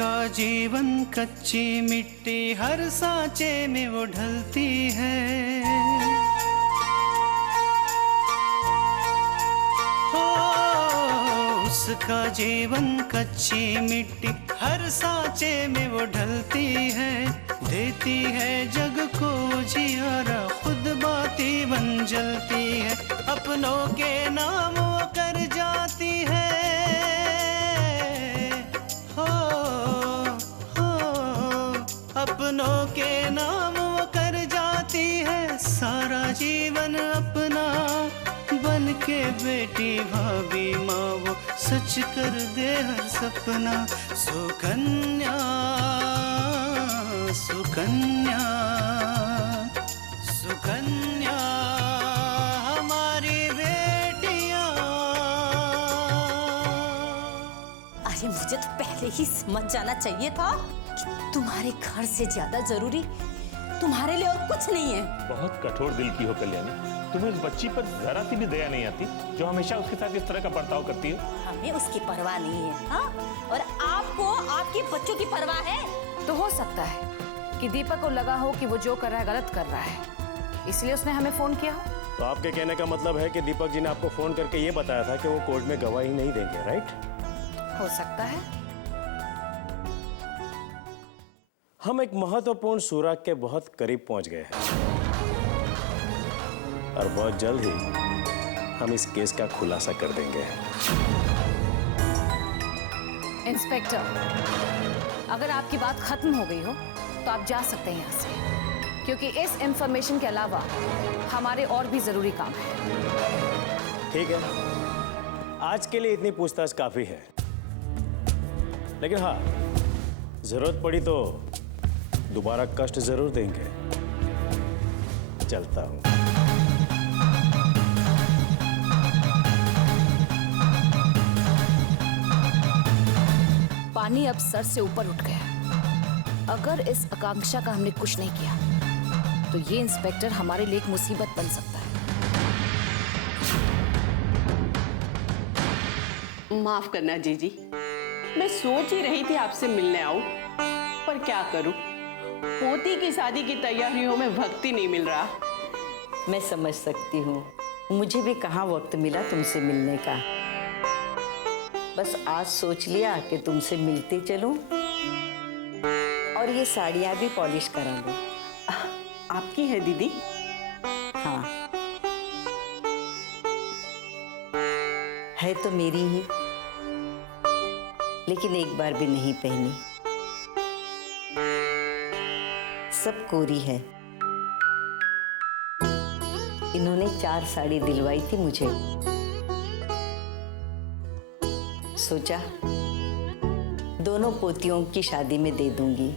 उसका जीवन कच्ची मिट्टी, हर सांचे में वो ढलती है। हो उसका जीवन कच्ची मिट्टी, हर सांचे में वो ढलती है। देती है जग को जियारा, खुद बाती बन जलती है। अपनों के नाम वो कर जाती है। अपनों के नाम वो कर जाती है। सारा जीवन अपना बन के बेटी भाभी माँ वो सच कर दे हर सपना। सुकन्या सुकन्या सुकन्या हमारी बेटियां। अरे मुझे तो पहले ही समझ जाना चाहिए था कि तुम्हारे घर से ज्यादा जरूरी तुम्हारे लिए और कुछ नहीं है। बहुत कठोर दिल की हो कल्याणी, तुम्हें उस बच्ची पर जरा सी भी दया नहीं आती जो हमेशा उसके साथ इस तरह का बर्ताव करती है। हमें उसकी परवाह नहीं है। हाँ? और आपको आपके बच्चों की परवाह है। तो हो सकता है कि दीपक को लगा हो कि वो जो कर रहा है गलत कर रहा है, इसलिए उसने हमें फोन किया हो। तो आपके कहने का मतलब है कि दीपक जी ने आपको फोन करके ये बताया था कि वो कोर्ट में गवाही नहीं देंगे, राइट? हो सकता है। हम एक महत्वपूर्ण सुराग के बहुत करीब पहुंच गए हैं और बहुत जल्द ही हम इस केस का खुलासा कर देंगे। इंस्पेक्टर, अगर आपकी बात खत्म हो गई हो तो आप जा सकते हैं यहाँ से, क्योंकि इस इंफॉर्मेशन के अलावा हमारे और भी जरूरी काम है। ठीक है, आज के लिए इतनी पूछताछ काफी है, लेकिन हाँ, जरूरत पड़ी तो दोबारा कष्ट जरूर देंगे। चलता हूं। पानी अब सर से ऊपर उठ गया। अगर इस आकांक्षा का हमने कुछ नहीं किया तो ये इंस्पेक्टर हमारे लिए एक मुसीबत बन सकता है। माफ करना जीजी, मैं सोच ही रही थी आपसे मिलने आऊं, पर क्या करूं, पोती की शादी की तैयारियों में वक्त ही नहीं मिल रहा। मैं समझ सकती हूँ, मुझे भी कहाँ वक्त मिला तुमसे मिलने का। बस आज सोच लिया कि तुमसे मिलते चलूं और ये साड़ियाँ भी पॉलिश करा लूं। आपकी है दीदी? हाँ, है तो मेरी ही, लेकिन एक बार भी नहीं पहनी। सब कोरी है। इन्होंने 4 साड़ी दिलवाई थी मुझे। सोचा दोनों पोतियों की शादी में दे दूंगी।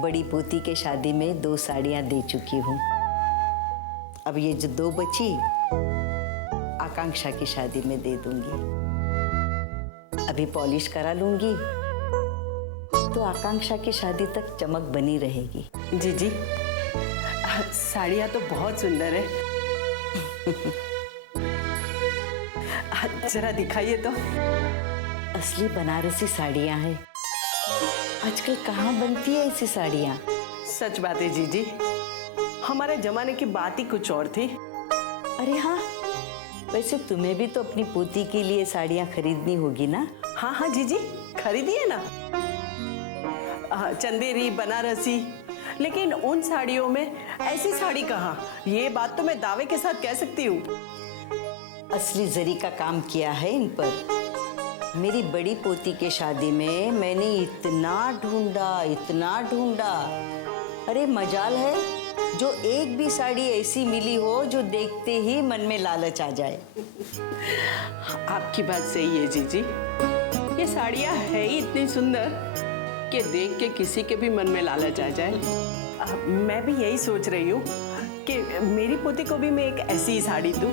बड़ी पोती के शादी में 2 साड़ियां दे चुकी हूं। अब ये जो 2 बची आकांक्षा की शादी में दे दूंगी। अभी पॉलिश करा लूंगी तो आकांक्षा की शादी तक चमक बनी रहेगी। जीजी, साड़ियाँ तो बहुत सुंदर है। जरा दिखाइए तो। असली बनारसी साड़ियाँ हैं। आजकल कहाँ बनती है ऐसी साड़ियाँ? सच बात है जीजी, हमारे जमाने की बात ही कुछ और थी। अरे हाँ, वैसे तुम्हें भी तो अपनी पोती के लिए साड़ियाँ खरीदनी होगी ना? हाँ हाँ जीजी, खरीदिए ना। चंदेरी, बनारसी, लेकिन उन साड़ियों में ऐसी साड़ी कहाँ? ये बात तो मैं दावे के साथ कह सकती हूँ। असली जरी का काम किया है इन पर। मेरी बड़ी पोती के शादी में मैंने इतना ढूंढा। अरे मजाल है जो एक भी साड़ी ऐसी मिली हो जो देखते ही मन में लालच आ जाए। आपकी बात सही है जीजी, ये साड़ियाँ है ही इतनी सुंदर कि देख के किसी के भी मन में लालच आ जाए। मैं भी यही सोच रही हूँ कि मेरी पोती को भी मैं एक ऐसी ही साड़ी दूँ।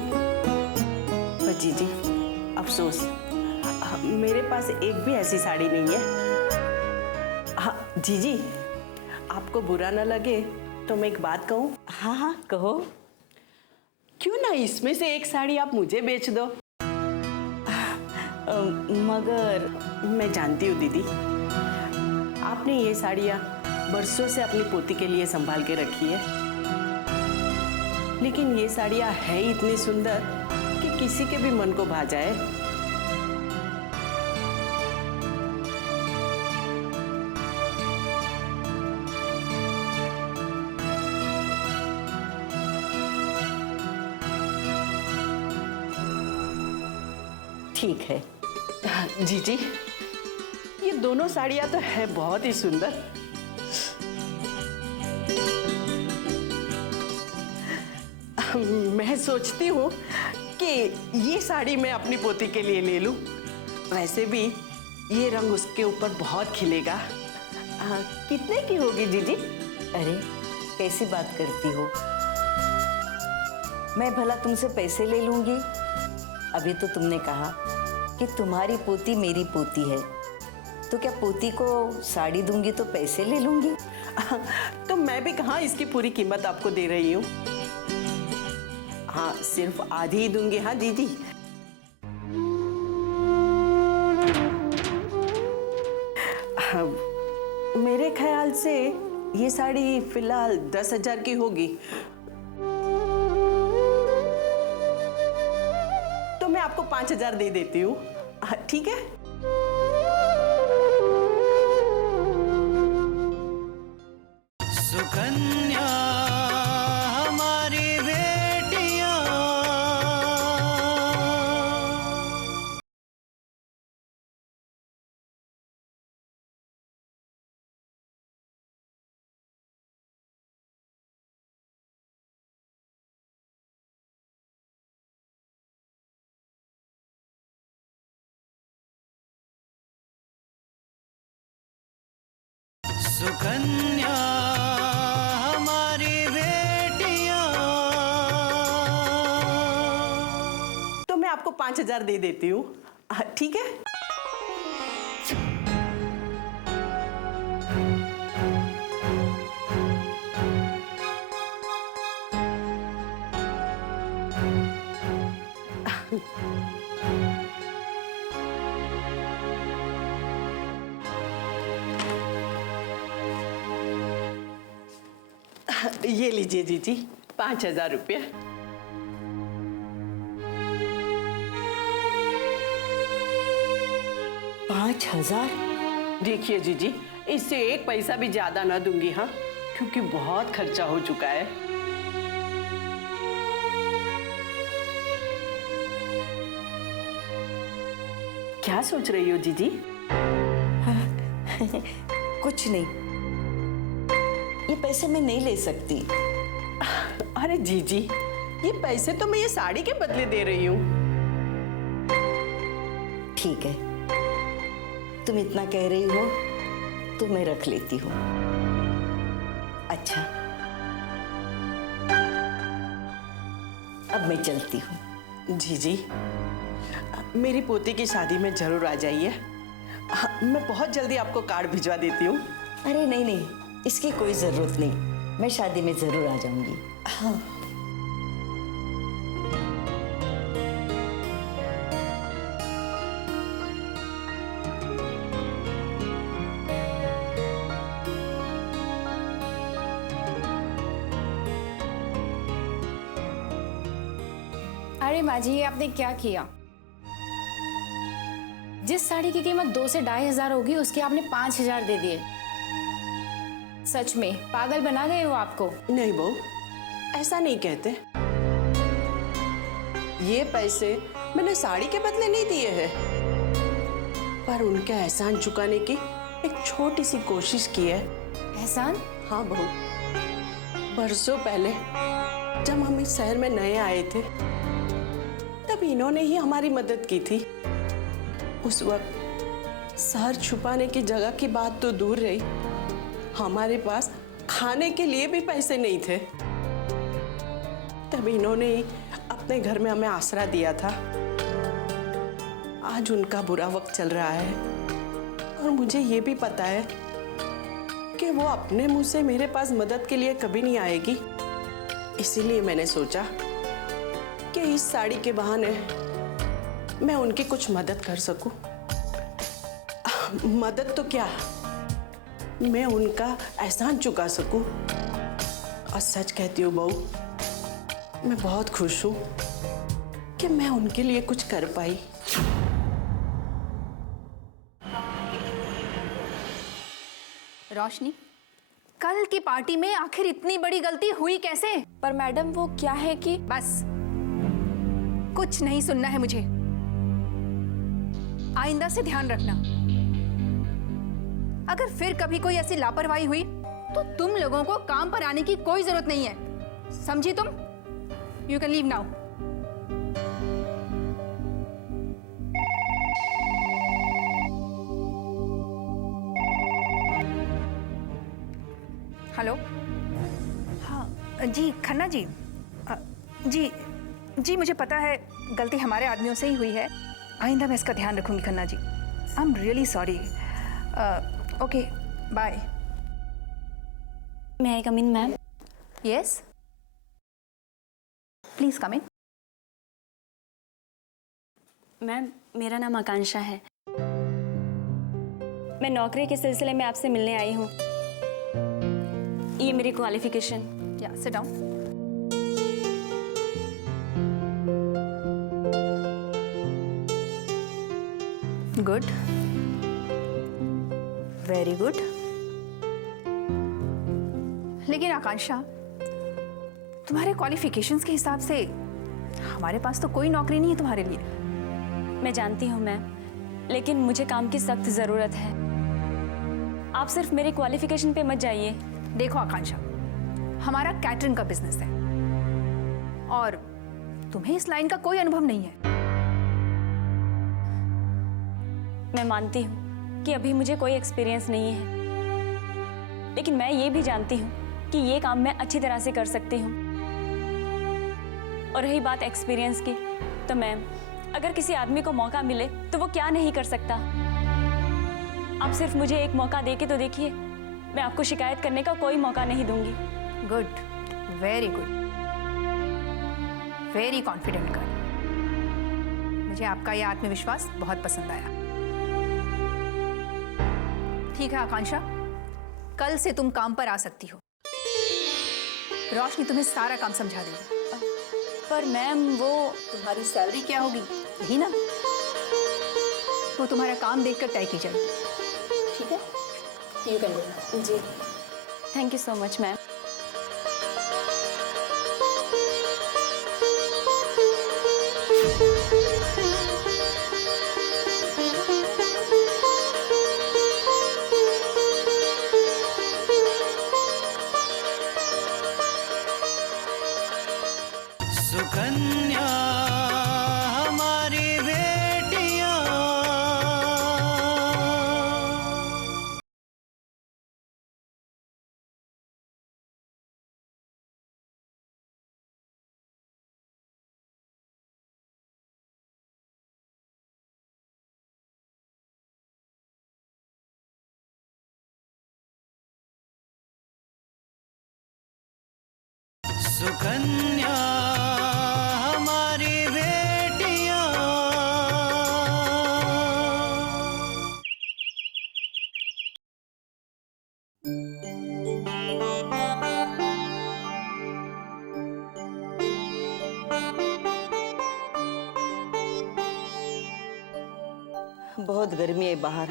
पर जीजी, अफसोस मेरे पास एक भी ऐसी साड़ी नहीं है। हाँ जीजी, आपको बुरा ना लगे तो मैं एक बात कहूँ? हाँ हाँ कहो। क्यों ना इसमें से एक साड़ी आप मुझे बेच दो? मगर मैं जानती हूँ दीदी, आपने ये साड़ियाँ बरसों से अपनी पोती के लिए संभाल के रखी है, लेकिन ये साड़ियाँ है इतनी सुंदर कि किसी के भी मन को भा जाए। ठीक है। जी जी, ये दोनों साड़ियाँ तो है बहुत ही सुंदर। मैं सोचती हूँ कि ये साड़ी मैं अपनी पोती के लिए ले लूँ। वैसे भी ये रंग उसके ऊपर बहुत खिलेगा। कितने की होगी जीजी? अरे कैसी बात करती हो, मैं भला तुमसे पैसे ले लूंगी? अभी तो तुमने कहा कि तुम्हारी पोती मेरी पोती है, तो क्या पोती को साड़ी दूंगी तो पैसे ले लूंगी? तो मैं भी कहाँ इसकी पूरी कीमत आपको दे रही हूँ। हाँ, सिर्फ आधी ही दूंगी। हाँ दीदी। हाँ, मेरे ख्याल से ये साड़ी फिलहाल 10,000 की होगी। तो मैं आपको 5,000 दे देती हूँ। ठीक है? सुकन्या हमारी बेटियां, सुकन्या हमारी बेटियां। तो मैं आपको 5,000 दे देती हूँ। ठीक है? ये लीजिए जीजी, 5,000 रुपया। पाँच 5,000? देखिए जीजी, इससे एक पैसा भी ज्यादा ना दूंगी। हाँ, क्योंकि बहुत खर्चा हो चुका है। क्या सोच रही हो जीजी? कुछ नहीं, ये पैसे मैं नहीं ले सकती। अरे जीजी, ये पैसे तो मैं ये साड़ी के बदले दे रही हूँ। ठीक है, तुम इतना कह रही हो तो मैं रख लेती हूँ। अच्छा, अब मैं चलती हूँ। जीजी, मेरी पोती की शादी में जरूर आ जाइए। मैं बहुत जल्दी आपको कार्ड भिजवा देती हूँ। अरे नहीं नहीं, इसकी कोई जरूरत नहीं, मैं शादी में जरूर आ जाऊंगी। हाँ। अरे माँ जी, ये आपने क्या किया? जिस साड़ी की कीमत 2 से 2,500 होगी, उसके आपने 5,000 दे दिए। सच में पागल बना गए हो आपको। नहीं बहू, ऐसा नहीं कहते। ये पैसे मैंने साड़ी के बदले नहीं दिए हैं, पर उनका एहसान चुकाने की एक छोटी सी कोशिश की है। एहसान? हाँ बहू, बरसों पहले जब हम इस शहर में नए आए थे, तब इन्होंने ही हमारी मदद की थी। उस वक्त शहर छुपाने की जगह की बात तो दूर रही, हमारे पास खाने के लिए भी पैसे नहीं थे। तब इन्होंने ही अपने घर में हमें आसरा दिया था। आज उनका बुरा वक्त चल रहा है और मुझे ये भी पता है कि वो अपने मुंह से मेरे पास मदद के लिए कभी नहीं आएगी। इसीलिए मैंने सोचा कि इस साड़ी के बहाने मैं उनकी कुछ मदद कर सकूं। मदद तो क्या, मैं उनका एहसान चुका सकूं। और सच कहती हूँ बहू, मैं बहुत खुश हूँ कि मैं उनके लिए कुछ कर पाई। रोशनी, कल की पार्टी में आखिर इतनी बड़ी गलती हुई कैसे? पर मैडम वो क्या है कि बस, कुछ नहीं सुनना है मुझे। आइंदा से ध्यान रखना, अगर फिर कभी कोई ऐसी लापरवाही हुई तो तुम लोगों को काम पर आने की कोई जरूरत नहीं है, समझी तुम? You can leave now. Hello, हाँ जी खन्ना जी, जी मुझे पता है गलती हमारे आदमियों से ही हुई है। आइंदा मैं इसका ध्यान रखूंगी Khanna ji. I am really sorry. Okay bye. May I come in ma'am? Yes please come in. Ma'am मेरा नाम आकांक्षा है, मैं नौकरी के सिलसिले में आपसे मिलने आई हूँ। ये मेरी क्वालिफिकेशन। या sit down. Good, very good. लेकिन आकांक्षा, तुम्हारे क्वालिफिकेशंस के हिसाब से हमारे पास तो कोई नौकरी नहीं है तुम्हारे लिए। मैं जानती हूँ मैम, लेकिन मुझे काम की सख्त ज़रूरत है। आप सिर्फ मेरे क्वालिफिकेशन पे मत जाइए। देखो आकांक्षा, हमारा कैटरिंग का बिजनेस है और तुम्हें इस लाइन का कोई अनुभव नहीं है। मैं मानती हूँ कि अभी मुझे कोई एक्सपीरियंस नहीं है, लेकिन मैं ये भी जानती हूँ कि ये काम मैं अच्छी तरह से कर सकती हूँ। और रही बात एक्सपीरियंस की, तो मैम अगर किसी आदमी को मौका मिले तो वो क्या नहीं कर सकता। आप सिर्फ मुझे एक मौका दे के तो देखिए, मैं आपको शिकायत करने का कोई मौका नहीं दूंगी। Good, very good, very confident girl. मुझे आपका यह आत्मविश्वास बहुत पसंद आया। ठीक है आकांक्षा, कल से तुम काम पर आ सकती हो। रोशनी तुम्हें सारा काम समझा देगी। पर मैम वो तुम्हारी सैलरी क्या होगी यही ना, वो तुम्हारा काम देखकर तय की जाएगी। ठीक है, यू कैन गो। जी, thank you so much ma'am. Sukanya हमारी बेटियां, सुकन्या हमारी बेटियां। बहुत गर्मी है बाहर,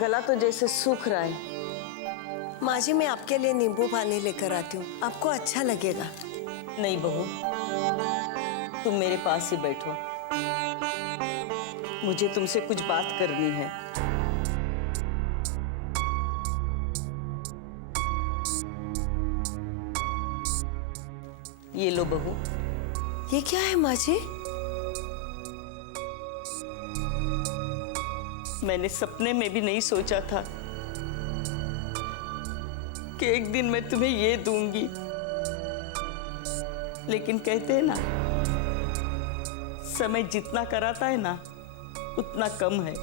गला तो जैसे सूख रहा है। माँ जी, मैं आपके लिए नींबू पानी लेकर आती हूँ, आपको अच्छा लगेगा। नहीं बहू, तुम मेरे पास ही बैठो, मुझे तुमसे कुछ बात करनी है। ये लो बहू। ये क्या है माँ जी? मैंने सपने में भी नहीं सोचा था कि एक दिन मैं तुम्हें ये दूंगी, लेकिन कहते हैं ना, समय जितना कराता है ना उतना कम है।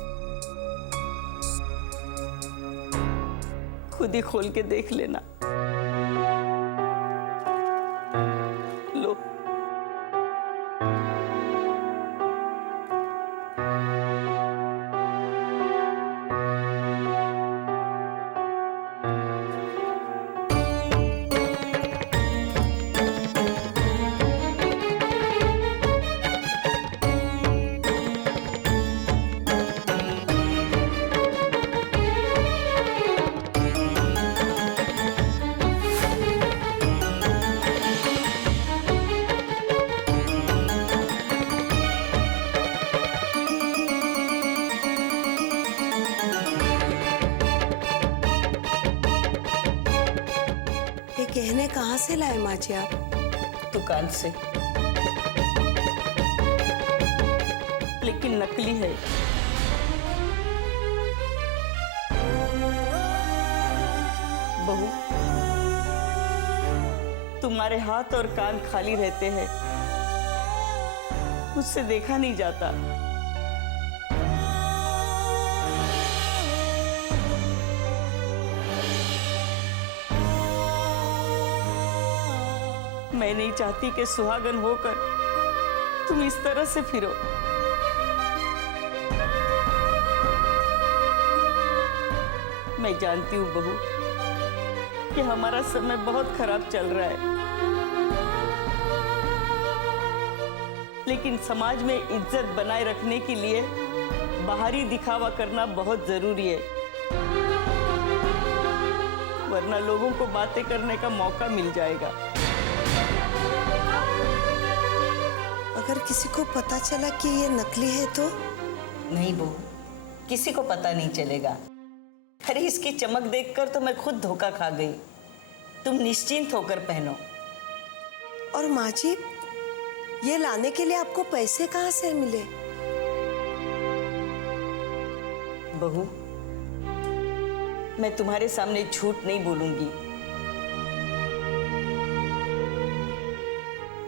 खुद ही खोल के देख लेना। लो। गहने कहाँ से लाए माँ जी आप? दुकान से, लेकिन नकली है। बहू, तुम्हारे हाथ और कान खाली रहते हैं, मुझसे देखा नहीं जाता। मैं नहीं चाहती कि सुहागन होकर तुम इस तरह से फिरो। मैं जानती हूँ बहू कि हमारा समय बहुत खराब चल रहा है, लेकिन समाज में इज्जत बनाए रखने के लिए बाहरी दिखावा करना बहुत जरूरी है, वरना लोगों को बातें करने का मौका मिल जाएगा। अगर किसी को पता चला कि ये नकली है तो? नहीं बहू, किसी को पता नहीं चलेगा। अरे इसकी चमक देखकर तो मैं खुद धोखा खा गई। तुम निश्चिंत होकर पहनो। और माँ जी, ये लाने के लिए आपको पैसे कहाँ से मिले? बहू, मैं तुम्हारे सामने झूठ नहीं बोलूंगी।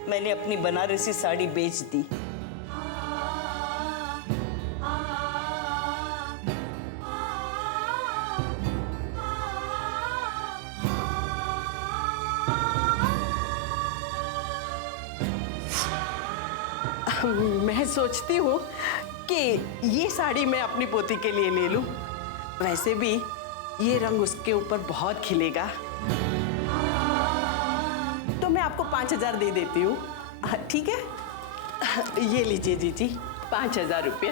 मैंने अपनी बनारसी साड़ी बेच दी। मैं सोचती हूँ कि ये साड़ी मैं अपनी पोती के लिए ले लूं। वैसे भी ये रंग उसके ऊपर बहुत खिलेगा। तो मैं आपको 5,000 दे देती हूँ, ठीक है? ये लीजिए जीजी, 5,000 रुपये।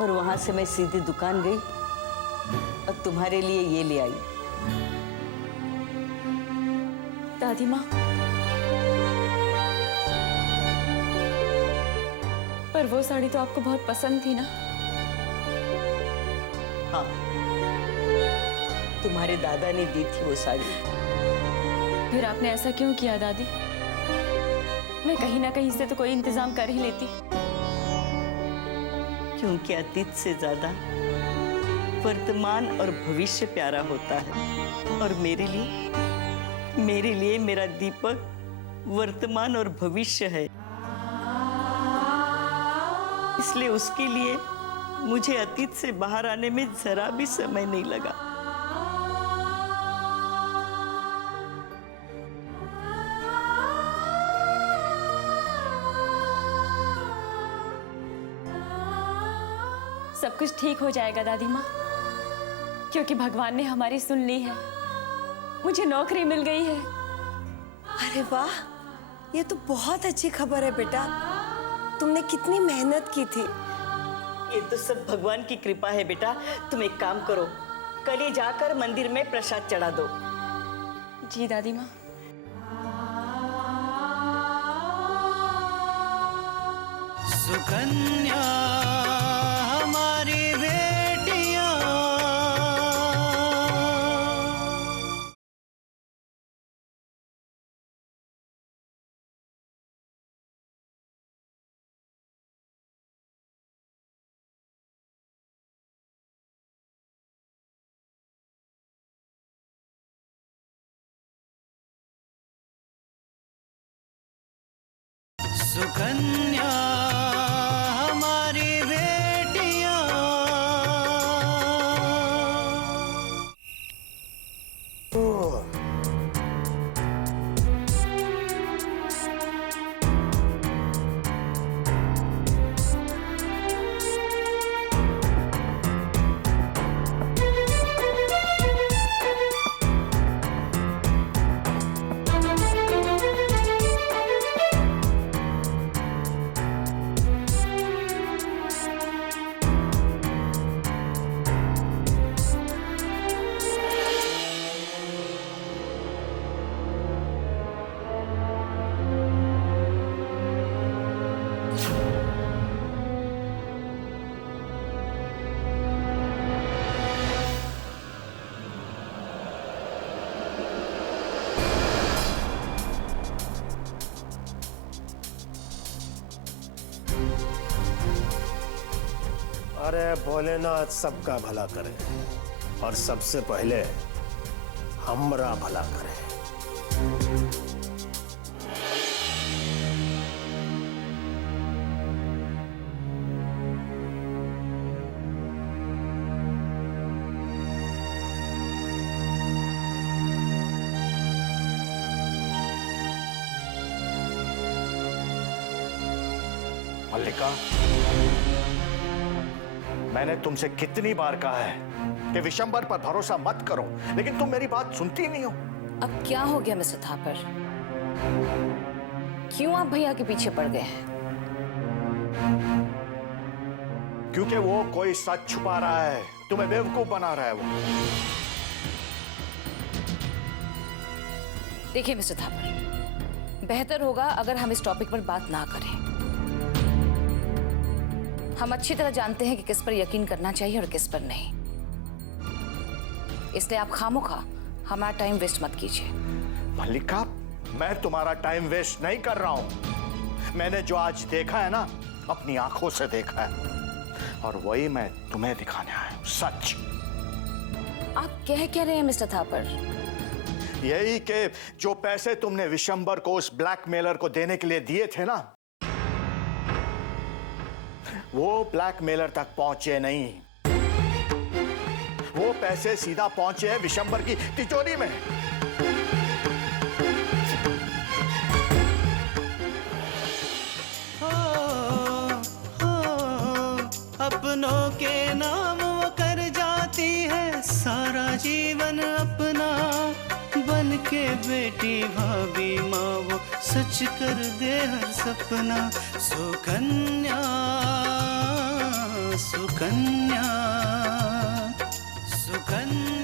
और वहां से मैं सीधी दुकान गई और तुम्हारे लिए ये ले आई। दादी माँ, पर वो साड़ी तो आपको बहुत पसंद थी ना? हाँ, तुम्हारे दादा ने दी थी वो साड़ी। फिर आपने ऐसा क्यों किया दादी? मैं कहीं ना कहीं से तो कोई इंतजाम कर ही लेती। क्योंकि अतीत से ज्यादा वर्तमान और भविष्य प्यारा होता है, और मेरे लिए मेरा दीपक वर्तमान और भविष्य है। इसलिए उसके लिए मुझे अतीत से बाहर आने में जरा भी समय नहीं लगा। सब कुछ ठीक हो जाएगा दादी माँ, क्योंकि भगवान ने हमारी सुन ली है। मुझे नौकरी मिल गई है। अरे वाह, ये तो बहुत अच्छी खबर है बेटा। तुमने कितनी मेहनत की थी। ये तो सब भगवान की कृपा है बेटा। तुम एक काम करो, कल ही जाकर मंदिर में प्रसाद चढ़ा दो। जी दादी माँ। सुकन्या हमारी बेटियां, सुकन्या हमारी बेटियां। अरे भोलेनाथ सबका भला करे और सबसे पहले हमरा भला करे। मल्लिका, मैंने तुमसे कितनी बार कहा है कि विशंबर पर भरोसा मत करो, लेकिन तुम मेरी बात सुनती नहीं हो। अब क्या हो गया मिस्टर थापर? क्यों आप भैया के पीछे पड़ गए हैं? क्योंकि वो कोई सच छुपा रहा है, तुम्हें बेवकूफ बना रहा है वो। देखिए मिस्टर थापर, बेहतर होगा अगर हम इस टॉपिक पर बात ना करें। हम अच्छी तरह जानते हैं कि किस पर यकीन करना चाहिए और किस पर नहीं, इसलिए आप खामोखा हमारा टाइम वेस्ट मत कीजिए। मल्लिका, मैं तुम्हारा टाइम वेस्ट नहीं कर रहा हूं। मैंने जो आज देखा है ना, अपनी आंखों से देखा है, और वही मैं तुम्हें दिखाने आया हूं, सच। आप कह क्या रहे हैं मिस्टर थापर? यही कि जो पैसे तुमने विशंबर को उस ब्लैकमेलर को देने के लिए दिए थे ना, वो ब्लैकमेलर तक पहुंचे नहीं। वो पैसे सीधा पहुंचे हैं विशंबर की तिजोरी में। अपनों के नाम वो कर जाती है सारा जीवन अपना, बन के बेटी भाभी माँ वो सच कर दे हर सपना। सुकन्या सुकन्या सुकन्या